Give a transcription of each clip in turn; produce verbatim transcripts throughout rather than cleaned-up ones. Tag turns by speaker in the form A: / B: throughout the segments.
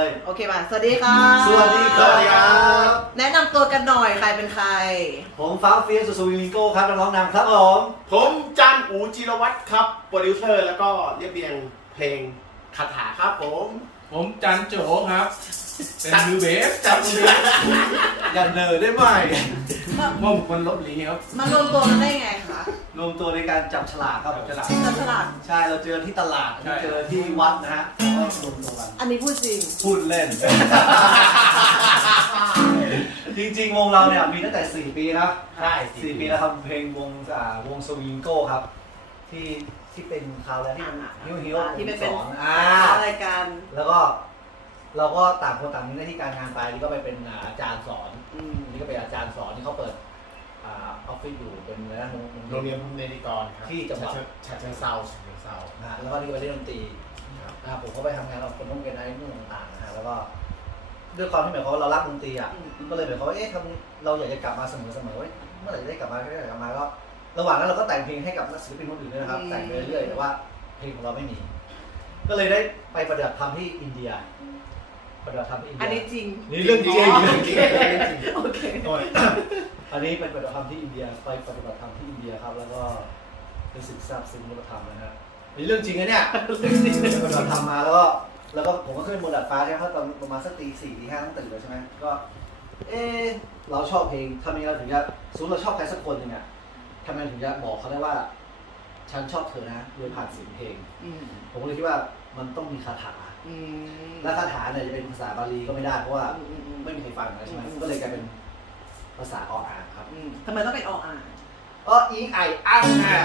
A: เลย
B: โอเคป่ะสวัสดีค่ะ
A: สวัสดีครับ
B: แนะนำตัวกันหน่อยใครเป็นใคร
A: ผมฟ้าเฟียสสุวิงโก้ครับนักร้องนำครับผม
C: ผมจันอูจิรวัตรครับโปรดิวเซอร์แล้วก็เรียบเรียงเพลงคาถาครับผม
D: ผมจันโจครับเป็นมือเบส
C: จันอู
A: อย่าเนอได้ไหม
D: ม่อมคนลบหลีครับ
B: มารวมตัวกันได้ไงคะ
A: รวมตัวในการจับฉลากครับ
D: จับฉลาก
B: จับฉลาก
A: ใช่เราเจอที่ตลาด
D: ใช่
A: เจอที่วัดนะฮะแล้วก็รวมตัวกัน
B: อันนี้พูดจริง
A: พูดเล่น จริงๆวงเราเนี่ยมีตั้งแต่สี่ปีนะ
C: ใช่
A: สี่ปีแล้วทำเพลงวงอ่าวงสวิงโก้ครับที่ที่เป็นคราวแล้วที่มันฮิวฮิว
B: ที่เป็น
A: สอนอ่า
B: อะไรกัน
A: แล้วก็เราก็ต่างคนต่างมีหน้าที่การงานไปนี่ก็ไปเป็นอาจารย์สอน
B: อืม
A: นี่ก็เป็นอาจารย์สอนที่เขาเปิดอ่าออฟฟิศอยู่เป็นอะไรนะ
C: โรงเรียนพุทธเนติกรครับ
A: ที่จังหวัด
C: ฉะเชิงเซาฉะเชิงเซา
A: นะฮะแล้วก็นี่ก็ไปเล่นดนตรี
C: ครับ
A: นะครับผมก็ไปทำงานกับคนต้องเกณฑ์ไอ้นู่นต่างๆนะฮะแล้วก็ด้วยความที่หมายความว่าเรารักดนตรีอ่ะก็เลยหมายความว่าเอ๊ะทำเราอยากจะกลับมาเสมอเสมอๆว่าเมื่อไหร่จะได้กลับมาเมื่อไหร่จะกลับมาก็ระหว่างนั้นเราก็แต่งเพลงให้กับนักศิลปินคนอื่นด้วยนะครับแต่งไปเรื่อยๆแต่ว่าเพลงของเราไม่มี ก็เลยได้ไปปฏิบัติธรรมที่อินเดียปฏิบัติธรรมที่อินเดีย
B: อันนี้จริง
A: นี่เรื่องจริง
C: อ๋อ
A: เรื่องจริง
B: โอเค
A: อันนี้เป็นปฏิบัติธรรมที่อินเดียไปปฏิบัติธรรมที่อินเดียครับแล้วก็เป็นศึกษาซึ้งวัฒนธรรมนะฮะนี่เรื่องจริงนะเนี่ย
B: เรื่องจริง
A: ปฏิบัติธรรมมาแล้วก็แล้วก็ผมก็ขึ้นบนดาดฟ้าใช่ไหมเพราะตอนประมาณสักตีสี่ตีห้าต้องตื่นเลยใช่ไหมก็เออเราชอบเพลงทำยังไงเราถึงจะสมมติเราชอบใครสักคนหนึ่งอ่ะทำไมถึงจะบอกเขาได้ว่า ฉันชอบเธอนะโดยผ่านเสียงเพลง
B: อืม
A: ผมก็เลยคิดว่ามันต้องมีคาถา
B: อืม
A: และคาถาเนี่ยจะเป็นภาษาบาลีก็ไม่ได้เพราะว่า
B: อืมอืม
A: ไม่มีใครฟังนะใช่ไหม
B: อืม
A: ก็เลยกลายเป็นภาษาออ่างครับ
B: อืมทำไมต้องเป็นออ่าง
A: เอออีไออังอ่ะ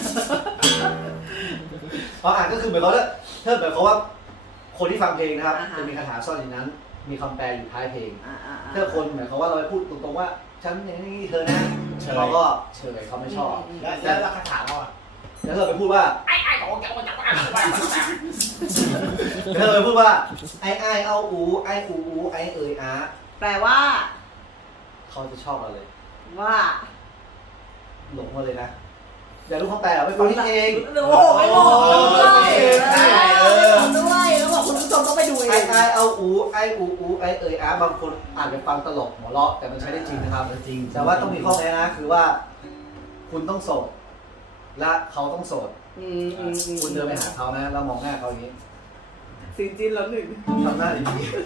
A: ออ่างก็คือหมายความว่าถ้าหมายความว่าคนที่ฟังเพลงนะครับจะมีคาถาซ่อนอยู่นั้น มีคำแปลอยู่ท้ายเพลง
B: อ่าอ่า
A: ถ้าคนหมายความว่าเราไปพูดตรงๆว่าฉันอย่างนี้เธอนะเขาก็เฉยเขาไม่ชอบ
C: แล้วแล้วแล้วคาถาเราอ่ะ
A: แล้วถ้าเราไปพูดว่า
C: ไอ้ไอ้ของแกมันจะว่าว่าว่า
A: แล้วถ้าเราไปพูดว่าไอไอเอาอูไออูอูไอเอยอา
B: แปลว่า
A: เขาจะชอบเราเลย
B: ว่า
A: หลงมาเลยนะอยากรู้คำแปลเหรอไปฟังที่เอง
B: โอ้โหไม่บอกด้วย
A: ใช่เออ
B: ด้วยแล้วบอกคุณผู้ชมต้องไปดูเอ
A: ไอง ไอเอาอูไออูอูไอเอยอาบางคนอ่านเป็นฟังตลกหัวเราะแต่มันใช้ได้จริงนะครับจริงแต่ว่าต้องมีข้อแม้นะคือว่า คุณต้องโสดและเขาต้องโสด
B: อืมอืมอืม
A: คุณเดินไปหาเขานะแล้วมองหน้าเขาอย่างนี้
B: สิ่งจีนแล้วหนึ่ง
A: ทำหน้าดีๆ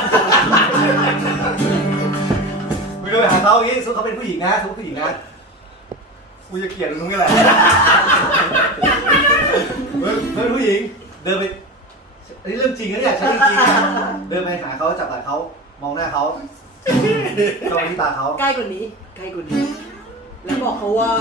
A: คุณเดินไปหาเขาอย่างนี้สมมติเขาเป็นผู้หญิงนะสมมติผู้หญิงนะกูจะเกลียดตรงนู้นแหละเฮ้ยเฮ้ยผู้หญิงเดินไปอันนี้เรื่องจริงนะเนี่ยใช่จริงๆนะเดินไปหาเขาจับหลังเขามองหน้าเขาจ้องที่ตาเขา
B: ใกล้กว่านี้ใกล้กว่านี้ แล้วบอกเขาว่า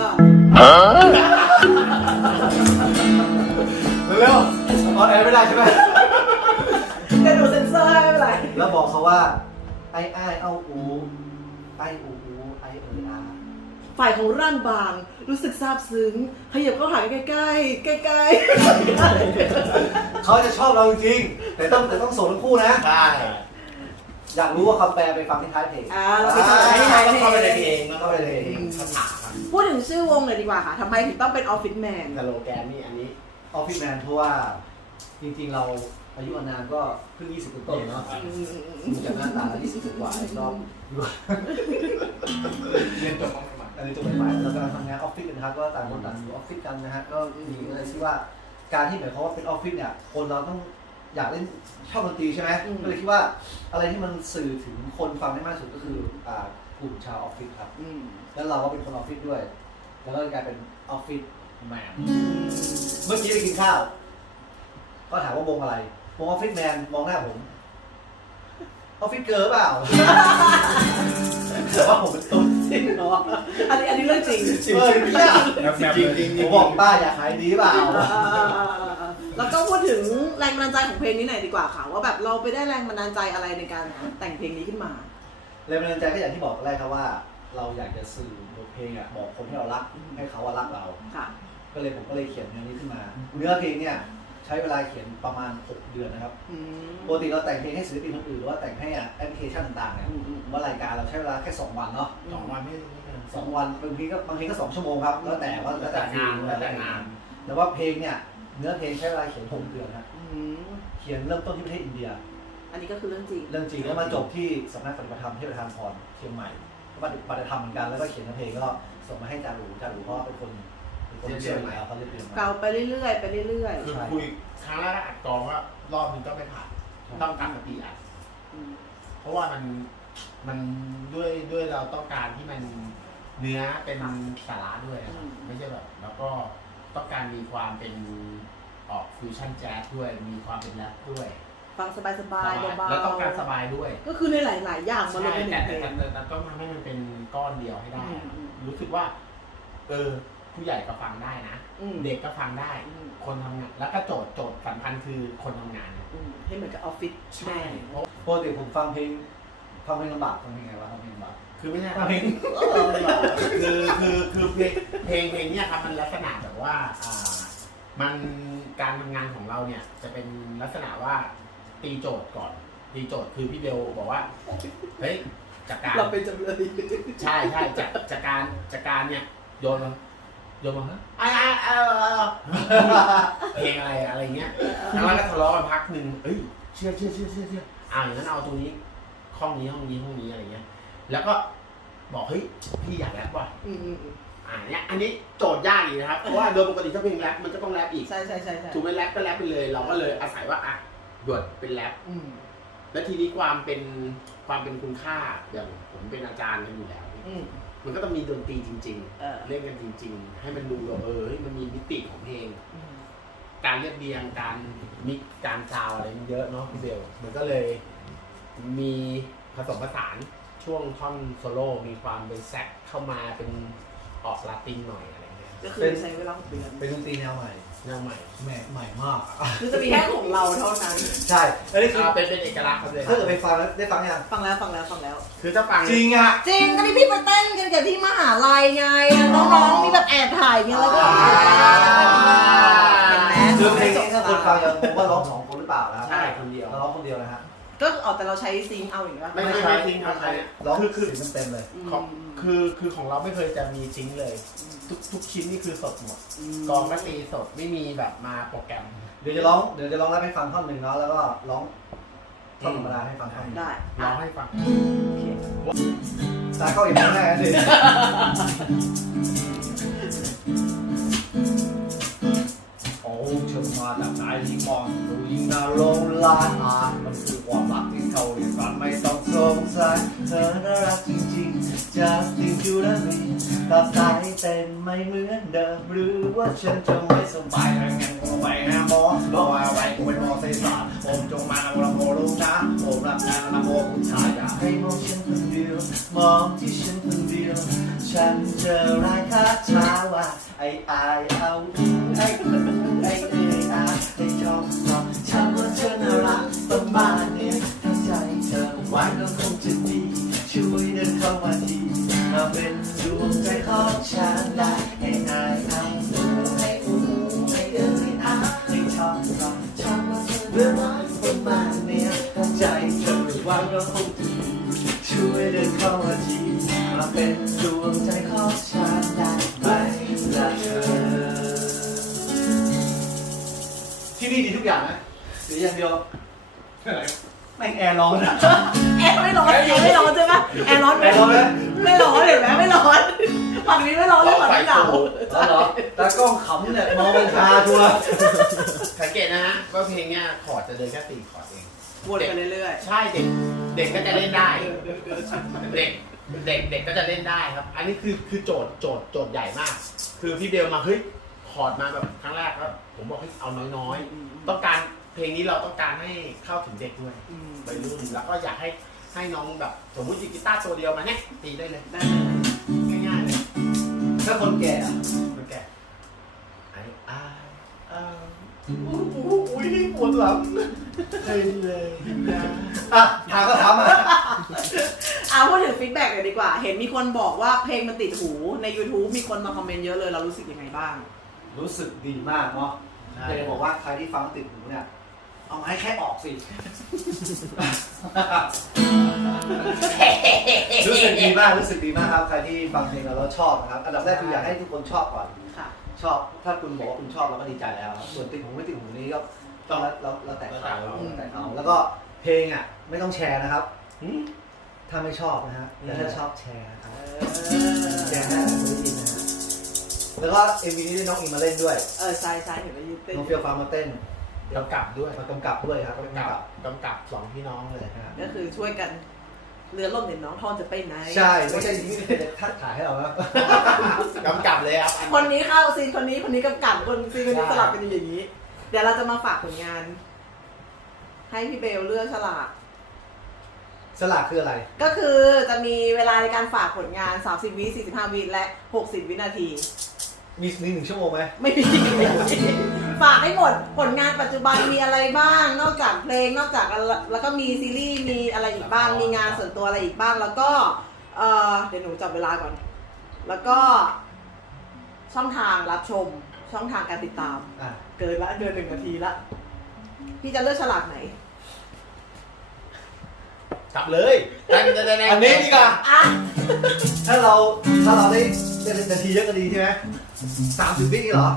A: เร็วๆออนแอร์ไม่ได้ใช่ไหม
B: แต่ดูเซ็นเซอร์ให้ไม่เป็นไร
A: แล้วบอกเขาว่าไอ้ไอ้เอาอูไอ้อูอูไอ้เอ๋ยอา
B: ฝ่ายของร่างบางรู้สึกซาบซึ้งขยับเข้าหาใกล้ๆใกล้ๆ
A: เขาจะชอบเราจริงๆแต่ต้องแต่ต้องโสดทั้งคู่นะ
C: ใช่
A: อยากรู้ว่าคำแปลไปฟังที่ท้ายเพลง
B: อ่าเราไปฟังที่ท้ายเพลง
C: เข้าไปในเพลงแล้ว
A: เข้าไปในเพลง
C: คาถาครับ
B: พูดถึงชื่อวงเลยดีกว่าค่ะทำไมถึงต้องเป็นออฟฟิศแมน
C: สโลแกนนี่อันนี้
A: ออฟฟิศแมนเพราะว่าจริงๆเราอายุอานามก็เพิ่งยี่สิบต้นๆเนาะดูจากหน้าตาแล้วยี่สิบกว่าอีกรอบอยู่
C: เรียนจบมาใหม่
A: อันนี้จบใหม่ๆแล้วกำลังทำงานออฟฟิศกันนะครับก็ต่างคนต่างอยู่ออฟฟิศกันนะฮะก็มีอะไรที่ว่าการที่หมายความว่าเป็นออฟฟิศเนี่ยคนเราต้องอยากเล่นชอบดนตรีใช่ไหมก็เลยคิดว่าอะไรที่มันสื่อถึงคนฟังได้มากที่สุดก็คืออ่ากลุ่มชาวออฟฟิศครับ
B: อืม
A: แล้วเราก็เป็นคนออฟฟิศด้วย แล้วก็กลายเป็นออฟฟิศแมนเมื่อกี้ไปกินข้าวก็ถามว่าวงอะไรวงออฟฟิศแมนมองหน้าผมออฟฟิศเกิร์ลเปล่าแต่ว่าผมเป็นตุ๊ด
B: จริงเหรออันนี้อันนี้เรื่องจริง
A: จริงจริงเนี่ย
D: แบบแบบ
C: จริงจริง
A: ผมบอกป้าอยากขายดีเปล่า
B: แล้วก็พูดถึงแรงบันดาลใจของเพลงนี้หน่อยดีกว่าค่ะว่าแบบเราไปได้แรงบันดาลใจอะไรในการแต่งเพลงนี้ขึ้นมา
A: แรงบันดาลใจก็อย่างที่บอกแรกครับว่า เราอยากจะสื่อบทเพลงอ่ะบอกคนที่เรารักให้เขาว่ารักเรา
B: ค่ะ
A: ก็เลยผมก็เลยเขียนเนื้อนี้ขึ้นมา เนื้อเพลงเนี่ยใช้เวลาเขียนประมาณหกเดือนนะครับ
B: อืม
A: ปกติเราแต่งเพลงให้ศิลปินคนอื่นหรือว่าแต่งให้แอปพลิเคชันต่างๆเนี่ย
B: อืมอืม
A: ว่ารายการเราใช้เวลาแค่สองวันเนาะ
C: สองวันไม่ไม่เกิน
A: สองวันบางทีก็บางทีก็สองชั่วโมงครับแล้วแต่ว่าแล้วแต่
C: งาน
A: ฟิล
C: แล้วแต่งาน
A: แต่ว่าเพลงเนี่ยเนื้อเพลงใช้เวลาเขียนหกเดือนครับ
B: อืม
A: เขียนเริ่มต้นที่ประเทศอินเดีย
B: อันนี้ก็คือเรื่องจริง
A: เรื่องจริงแล้วมาจบที่สำนักปฏิบัติธรรมที่ประธานพรเชียงใหม่ก็ปฏิบัติธรรมเหมือนกันแล้วก็เขียนเพลงก็ส่งมาให้จารูจารูเพราะว่าเป็นคนเป็นคนเชียงใหม่เขาเรียบเรียงมา
B: เก่าไปเรื่อยๆไปเรื่อย
C: คือคุยครั้งแรกอัดกองว่ารอบนึงก็ไม่ผ่านต้องกลับมาตีอัด
B: ๆอืม
C: เพราะว่ามันมันด้วยด้วยเราต้องการที่มันเนื้อเป็นสาระด้วยนะครับไม่ใช่แบบแล้วก็ต้องการมีความเป็นออกฟิวชั่นแจ๊สด้วยมีความเป็นแรปด้วย
B: ฟังสบายๆเบาๆ
C: แล้วต้องการสบายด้วย
B: ก็คือในหลาย ๆ อย่างมารว
C: ใช่
B: มเป็นห
C: แต่
B: นึ่งเพล
C: แต่
B: ง
C: แต่แต่ต้องทำให้มันเป็นก้อนเดียวให้ได้
B: อืมอืม
C: รู้สึกว่าเออผู้ใหญ่ก็ฟังได้นะ
B: อืม
C: เด็กก็ฟังได้
B: อืม
C: คนทำงานแล้วก็โจทย์โจทย์สำคัญคือคนทำงานเนี่ย
B: อืมให้เหมือนกับออฟฟิศ
C: ใช่เพราะ
A: ปกติผมฟังเพลงฟังเพลงลำบากฟังเพลงไงวะฟังเพลงลำบาก
C: คือไม่ใช่
A: ฟังเพลง
C: คือคือคือเพลงเพลงเพลงเนี่ยครับมันลักษณะแบบว่าอ่ามันการทำงานของเราเนี่ยจะเป็นลักษณะว่าตีโจทย์ก่อนตีโจทย์คือพี่เบลบอกว่าเฮ้ยจากการ
B: เราเป็นจำเลย
C: ใช่ใช่จากจากการจากการเนี่ยโยนมาโยนมาเฮ้ยไอ้ไอ้ไอ้เพลงอะไรอะไรเงี้ยแล้วก็ทะเลาะกันพักหนึ่งเอ้ยเชื่อเชื่อเชื่อเชื่อเชื่ออ่าอย่างนั้นเอาตัวนี้ห้องนี้ห้องนี้ห้องนี้อะไรเงี้ยแล้วก็บอกเฮ้ยพี่อยากแรปว่ะ
B: อืมอืมอืม
C: อ่าเนี่ยอันนี้โจทย์ยากอีกนะครับเพราะว่าโดยปกติถ้าเพลงแรปมันก็ต้องแรปอีก
B: ใช่ใช่ใช่ใช่
C: ถูกไหมแรปก็แรปไปเลย เราก็เลยอาศัยว่าอ่ะหยดเป็นแรป
B: อืม
C: แล้วทีนี้ความเป็นความเป็นคุณค่าอย่างผมเป็นอาจารย์กันอยู่แล้ว
B: อืม
C: มันก็ต้องมีดนตรีจริง
B: เออ
C: ๆ เล่นกันจริง ๆ ให้มันดูแบบเออเฮ้ยมันมีมิติของเพลง
B: อืม
C: การเรียบเรียงการมิกซ์การซาวอะไรมันเยอะเนาะพี่เบลมันก็เลยมีผสมผสานช่วงท่อนโซโล่มีความเป็นแซกเข้ามาเป็นออกลาตินหน่อยอะไรเงี้ย
B: ก็คือใช้เวลาหกเดือน
A: เป็นดนตรีแนวใหม่
C: แนวใหม่
A: แหม่ใหม่มาก
B: คือจะมีแค่ของเราเท่านั้น
A: ใช่อันนี้คือ
C: อ่าเป็นเป็นเอกลักษณ์ครับเลย
A: ถ้าเกิดไปฟังแล้วได้ฟังยัง
B: ฟังแล้วฟังแล้วฟังแล้ว
C: คือถ้าฟัง
A: จริงอ่ะ
B: จริงอันนี้พี่ไปเต้นกันกับที่มหาลัยไงน้องๆมีแบบแอบถ่ายกันแล้วก็
A: อ่า
B: เห็นไหม
A: คือเพลงนี้ถ้าคนฟังยังผมว่าร้องสองคนหรือเปล่านะครับ
C: ใช่คนเดียว
A: เราร้องคนเดียวนะฮะ
B: ก็ออกแต่เราใช้ซิงค์เอาอย่างนี้ป่ะ
C: ไม่ไม่ไม่จริงครับใช่
A: ร้อง
C: คือคือ
A: เสียงเต็มๆเลย
C: ของคือคือของเราไม่เคยจะมีซิงค์เลย ทุกทุกชิ้นนี่คือสดหมดกองก็ตีสดไม่มีแบบมาโปรแกรม
A: เดี๋ยวจะร้องเดี๋ยวจะร้องแล้วให้ฟังท่อนหนึ่งเนาะแล้วก็ร้องท่อนธรรมดาให้ฟังท่อนหนึ่ง
B: ได้
C: ร้องให้ฟัง
B: โอเค
A: ตาเข้าอีกแน่ๆสิโอ้เธอมาจากไหนที่มองดูยิ่งน่าหลงไหลอ่านมันคือความรักที่เขาเรียกกันไม่ต้องสงสัยเธอน่ารักจริงๆ just think you love me ตับสายเต้นไม่เหมือนเดิมหรือว่าฉันจะไม่สบายอะไรเงี้ยผมไปหาหมอบอกว่าไว้กูเป็นหมอเศรษฐศาสตร์ผมจงมานะผมโมลูกนะผมรับงานนะโมผู้ชายอยากให้มองฉันคนเดียวมองที่ฉันคนเดียวฉันเจอรายคาถาว่าไอ้อายเอาไอ้ไอ้เอ้ยอาไอ้ชอบชอบฉันว่าเธอน่ารักประมาณเนี้ยถ้าใจเธอหวานก็คงจะดีช่วยเดินเข้ามาทีมาเป็นดวงใจของฉันได้ให้อายเอาให้อู้ให้เอ้ยอาให้ชอบชอบฉันว่าเธอน่ารักประมาณเนี้ยถ้าใจเธอหวานก็คงจะดีช่วยเดินเข้ามาทีมาเป็นดวงใจของฉันได้ไหมล่ะเธอที่นี่ดีทุกอย่างนะหรืออย่างเดียวแม่งแอร์ร้อนอะ
B: แอร์ไม่ร้อนแอร์ไม่ร้อนใช่ปะแอร์ร้อนไหม
A: แอร์ร้อนไหม
B: ไม่ร้อนเห็นไหมไม่ร้อนฝั่งนี้ไม่ร้อนเลยฝั่งนี้หนาว
A: แล้วเหรอตากล้องขำเนี่ยมองเป็นคาชัวร์
C: สังเกตนะฮะว่าเพลงเนี้ยคอร์ดจะเดินแค่สี่คอร์ดเอง
B: วนไปเรื่อย
C: ใช่เด็กเด็กก็จะเล่นได้
B: ๆ
C: เด็กเด็กเด็กก็จะเล่นได้ครับ อันนี้คือคือโจทย์โจทย์โจทย์ใหญ่มาก คือพี่เบลมาเฮ้ยคอร์ดมาแบบครั้งแรกแล้วผมบอกให้เอาน้อยๆ ต้องการเพลงนี้เราต้องการให้เข้าถึงเด็กด้วยไปรุ่นแล้วก็อยากให้ให้น้องแบบสมมติหยิบกีตาร์ตัวเดียวมาเนี่ยตีได้เลย
B: ได้เลย
C: ง่ายๆเลย
A: ถ้าคนแก่อะ
C: มันแก่ไอ้อ้ายอ้าว
A: อุ้ยปวดหลัง
C: ให้เลยนะ
A: อ่ะถามก็ถามมา
B: เอาพูดถึงฟีดแบ็กเลยดีกว่า เห็นมีคนบอกว่าเพลงมันติดหูใน YouTube มีคนมาคอมเมนต์เยอะเลยเรารู้สึกยังไงบ้าง
A: รู้สึกดีมากเนาะอยากจะบอกว่าใครที่ฟังติดหูเนี่ยเอาไม้แค่ออกสิ รู้สึกดีมากรู้สึกดีมากครับใครที่ฟังเพลงเราแล้วชอบนะครับอันดับแรกคืออยากให้ทุกคนชอบก่อน
B: ค่ะ
A: ชอบถ้าคุณบอกว่าคุณชอบเราก็ดีใจแล้วครับส่วนติดหูไม่ติดหูนี้ก็ต้องแล้วแล้วแล้วแต่เขาแล้วแต่เขาแล้วก็เพลงอ่ะไม่ต้องแชร์นะครับ
C: หืม
A: ถ้าไม่ชอบนะฮะแต่ถ้าชอบแชร์นะครับ
B: เอ
A: แชร์ให้คนได้ยินนะฮะแล้วก็เอ็มวีนี้ได้น้องอิงมาเล่นด้วย
B: อใช่ใช่เห็นไหมยืนเต้น
A: น้องเฟียวฟ้ามาเต้น
C: กำกับด้วย
A: มากำกับด้วยครับ
C: กำ
A: กำ
C: กั
A: กั
C: บบ กำกับสองพี่น้องเลย
A: นะฮะ
B: ก็คือช่วยกันเรือล่มเห็นน้องทอนจะไปไหน
A: ใช่ไม่ใช่ที่เป็นท่าถ่ายให้เรานะ
C: กำกับเลยครับ
B: คนนี้เข้าซีนคนนี้คนนี้กำกับคนซีนคนนี้สลับกันอยู่อย่างนี้ เดี๋ยวเราจะมาฝากผลงาน ให้พี่เบลเลือกฉลาก
A: สลากคืออะไร
B: ก็คือจะมีเวลาในการฝากผลงานสามสิบวิสี่สิบห้าวิและหกสิบวินาที
A: มีมีหนึ่งชั่วโมงไหม
B: ไม่มี ฝากให้หมดผลงานปัจจุบันมีอะไรบ้าง นอกจากเพลงนอกจากอะไรแล้วก็มีซีรีส์มีอะไรอีกบ้างมีงานส่วนตัวอะไรอีกบ้าง แล้วก็เออเดี๋ยวหนูจับเวลาก่อน แล้วก็ช่องทางรับชมช่องทางการติดตาม
A: อ่ะ
B: เกินละเกินหนึ่งนาทีละพี่จะเลือกฉลากไหน
C: กลับเลยแต่แต่แต่
A: อันนี้ดีกว่า
B: อ่ะ
A: ถ้าเราถ้าเราได้ได้นาทีเยอะก็ดีใช่ไหมสามสิบวินี่เหรอ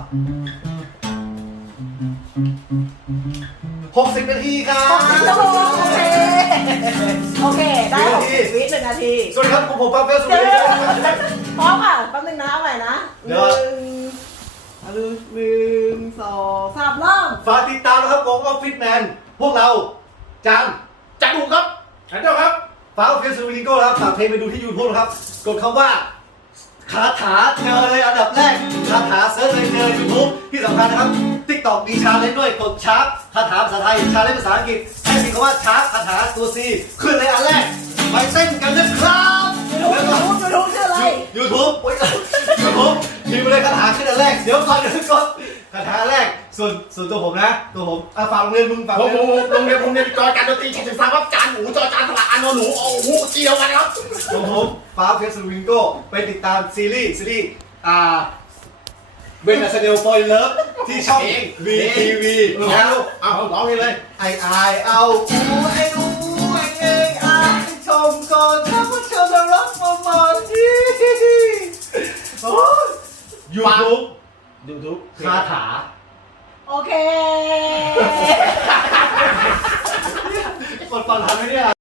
A: หกสิบนาทีครั
B: หกสิบชั่ว
A: บ
B: โมงโอเคโอเคได้หกสิบวิหนึ่งนาที
A: สวัสดีครับผมผมปั๊บเฟสบุ
B: เดี๋ยว
A: รี
B: พร้อมค่ะแป๊บนึงนะเอาใหม่นะห
A: เดี๋ยว
B: นึ่งเอาหนึ่งหนึ่งสองสามเริ่ม
A: ฝากติดตามนะครับวงออฟฟิศแมนพวกเราจาน
C: จัดถูกครับ
D: อันเจ้าครับ
A: ฝากออฟฟิศซูริโก้นะครับฝากเพลงไปดูที่ยูทูบนะครับกดคำว่าคาถาเจอเลยอันดับแรกคาถาเซิร์ชเลยเจอยูทูบที่สำคัญนะครับติ๊กต็อกมีชาเลนจ์ด้วยกดชาร์ปคาถาภาษาไทยชาเลนจ์ภาษาอังกฤษให้พิมพ์คำว่าชาร์ปคาถาตัวซีขึ้นเลยอันแรกไปเต้นกันนะครับ
B: ยูทูบยูทูบยูทูบชื่ออะไร
A: ยูทูบโอ้ยยูทูบพิมพ์ไปเลยคาถาขึ้นอันแรกเดี๋ยวก่อนเดี๋ยวก่อนคาถาแรกส่วนส่วนตัวผมนะตัวผมอ่ะฝากโรงเรียนมึงฝาก
C: ผ
A: โร
C: ม
A: ง
C: ผ
A: เรียน
C: มผมโรงเรียนผมเรียนจอการดนตรีแข่งศึกษาครับจานหนูจอจานสละอันนหนูโอ้โหเกี่ยวกันครับ
A: ของผมฟ้าเพชรสวิงโก้ไปติดตามซีรีส์ซีรีส์อ่าเวนเซเดลฟอยเลิฟที่ช่อง วี ที วี
C: แล้
A: แล้ว ว
C: เอาร้องเพลงเลย
A: ไอไอเอาอูไออูไอเอไอชมก่อนถ้าผู้ชมจะรักมามาที่โอ้ยยูทูบ
C: ยูทูบ
A: คาถา
B: โอเค
A: กดฟังทันไหมเนี่ย